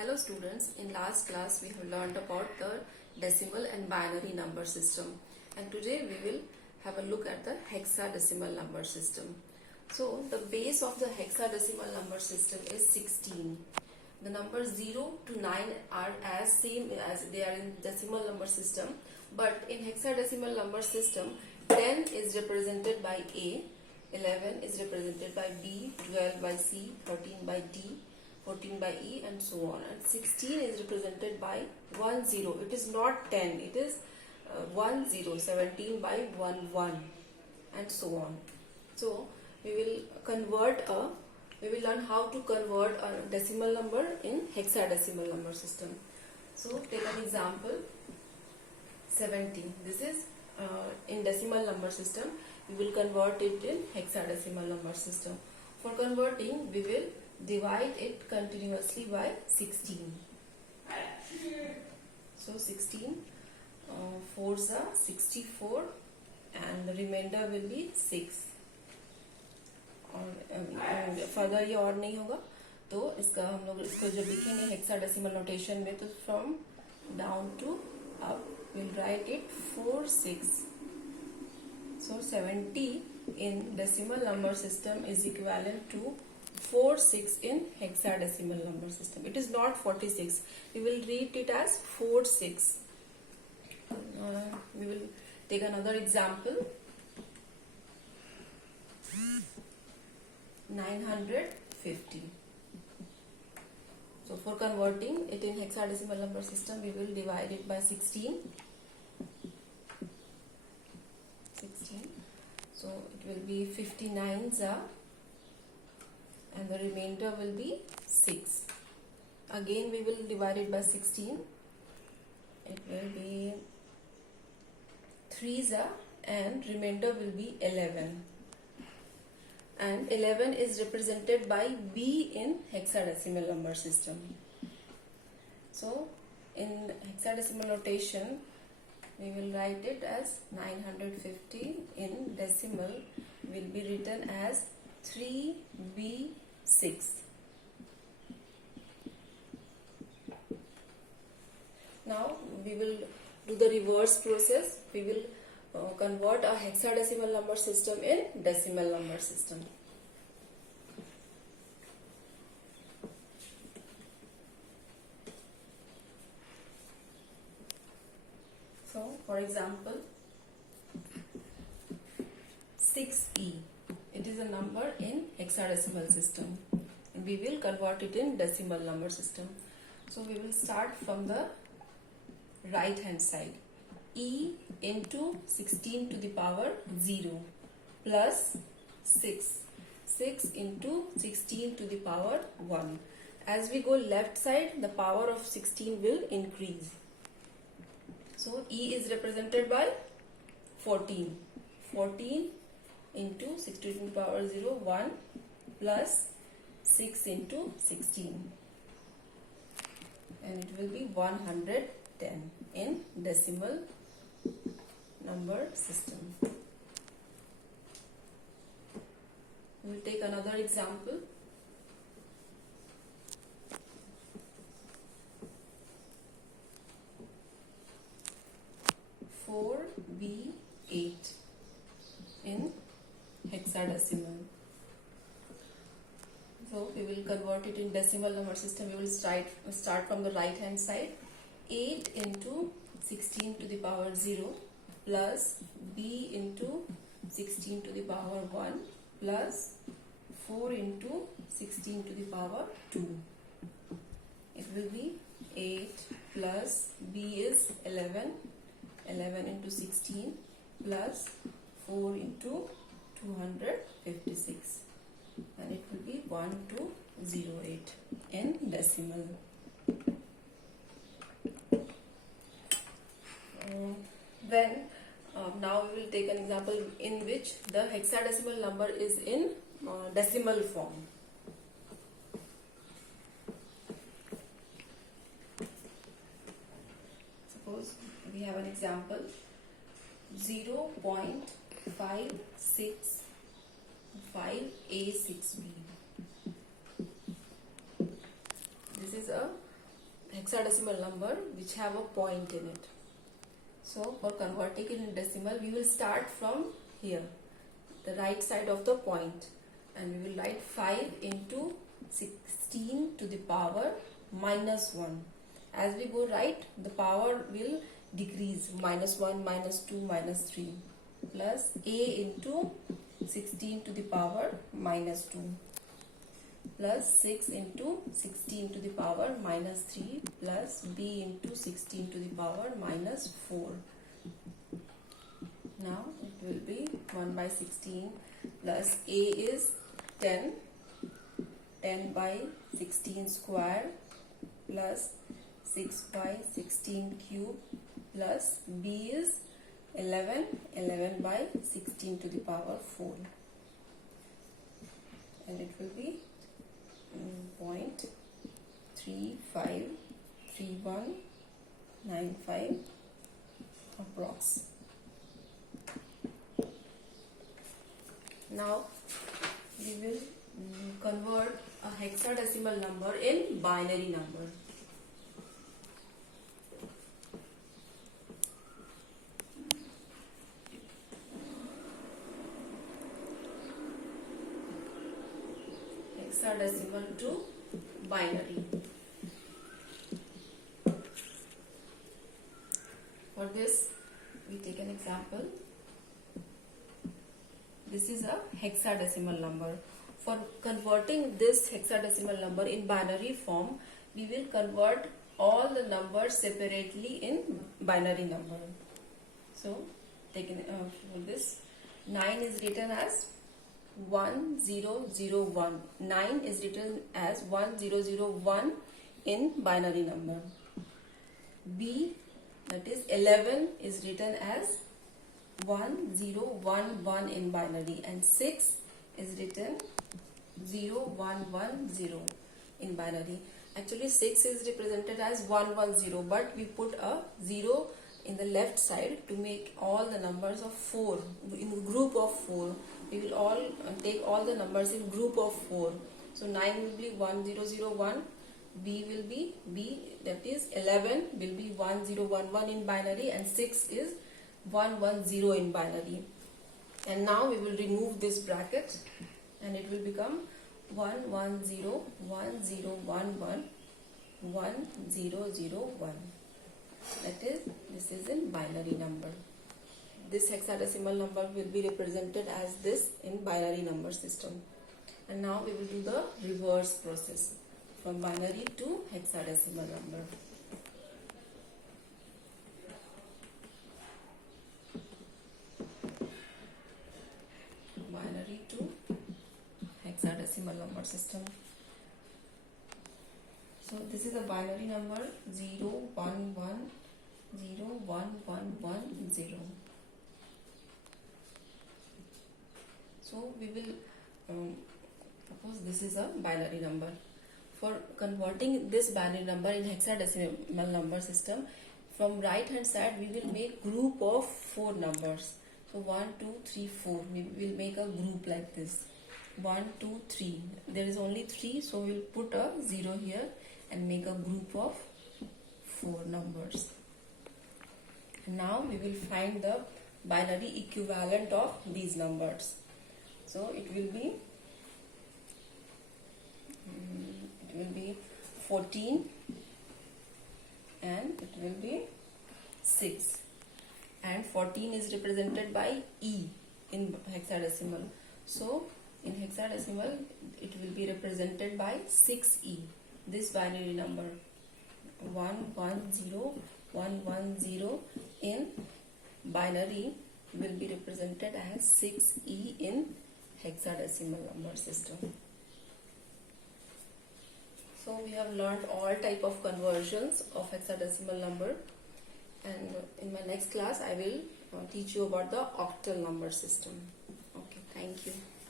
Hello students, in last class we have learned about the decimal and binary number system, and today we will have a look at the hexadecimal number system. So the base of the hexadecimal number system is 16. The numbers 0 to 9 are as same as they are in decimal number system, but in hexadecimal number system 10 is represented by A, 11 is represented by B, 12 by C, 13 by D, 14 by E, and so on, and 16 is represented by 1 0. It is not 10, it is 1 0, 17 by 1 1, and so on. So we will learn how to convert a decimal number in hexadecimal number system. So take an example, 17. This is in decimal number system. We will convert it in hexadecimal number system. For converting, we will divide it continuously by 16. So 16 4s are 64 and the remainder will be 6. और further ये और नहीं होगा, तो इसका हम लोग इसको जब लिखेंगे हेक्साडेसिमल नोटेशन में, तो from down to up will write it 4 6. So 70 in decimal number system is equivalent to 4 6 in hexadecimal number system. It is not 46. We will read it as 4 6. We will take another example. 950. So for converting it in hexadecimal number system, we will divide it by 16. So it will be 59s and the remainder will be 6. Again we will divide it by 16. It will be 3s and remainder will be 11. And 11 is represented by B in hexadecimal number system. So in hexadecimal notation, we will write it as 950 in decimal will be written as 3B6. Now we will do the reverse process. We will convert a hexadecimal number system in decimal number system. So for example, 6E, it is a number in hexadecimal system and we will convert it in decimal number system. So we will start from the right hand side. E into 16 to the power 0 plus 6. 6 into 16 to the power 1. As we go left side, the power of 16 will increase. So E is represented by 14. 14 into 16 to the power 0, 1 plus 6 into 16. And it will be 110 in decimal number system. We will take another example. 4B8 in hexadecimal. So we will convert it in decimal number system. We will start from the right hand side. 8 into 16 to the power 0 plus B into 16 to the power 1 plus 4 into 16 to the power 2. It will be 8 plus B is 11. 11 into 16 plus 4 into 256, and it will be 1208 in decimal. Now we will take an example in which the hexadecimal number is in decimal form. Suppose we have an example 0.565A6B. This is a hexadecimal number which have a point in it. So for converting it in decimal, we will start from here, the right side of the point, and we will write 5 into 16 to the power minus 1. As we go right, the power will decrease, minus 1, minus 2, minus 3, plus a into 16 to the power minus 2, plus 6 into 16 to the power minus 3, plus b into 16 to the power minus 4. Now it will be 1 by 16 plus a is 10, 10 by 16 square plus 6 by 16 cube, plus b is 11, 11 by 16 to the power 4, and it will be 0.353195 approx. Now we will convert a hexadecimal number in binary number. Hexadecimal to binary. For this, we take an example. This is a hexadecimal number. For converting this hexadecimal number in binary form, we will convert all the numbers separately in binary number. So, for this, 9 is written as 1001. 9 is written as 1001 in binary number. B, that is 11, is written as 1011 in binary, and 6 is written 0110 in binary. Actually 6 is represented as 110, but we put a 0 in the left side to make all the numbers of 4 in the group of 4. We will all take all the numbers in group of 4. So 9 will be 1001, B will be that is 11 will be 1011 in binary, and 6 is 110 in binary. And now we will remove this bracket, and it will become 11010111001. That is, this is in binary number. This hexadecimal number will be represented as this in binary number system. And now we will do the reverse process from binary to hexadecimal number. Binary to hexadecimal number system. So this is a binary number 011011110. So we will suppose this is a binary number. For converting this binary number in hexadecimal number system, from right hand side we will make group of 4 numbers. So 1, 2, 3, 4. We will make a group like this. 1, 2, 3. There is only 3, so we will put a 0 here and make a group of 4 numbers. And now we will find the binary equivalent of these numbers. So it will be 14 and it will be 6, and 14 is represented by E in hexadecimal. So in hexadecimal it will be represented by 6E. This binary number 110110 in binary will be represented as 6E in hexadecimal number system. So we have learned all type of conversions of hexadecimal number, and in my next class I will teach you about the octal number system. Okay, thank you.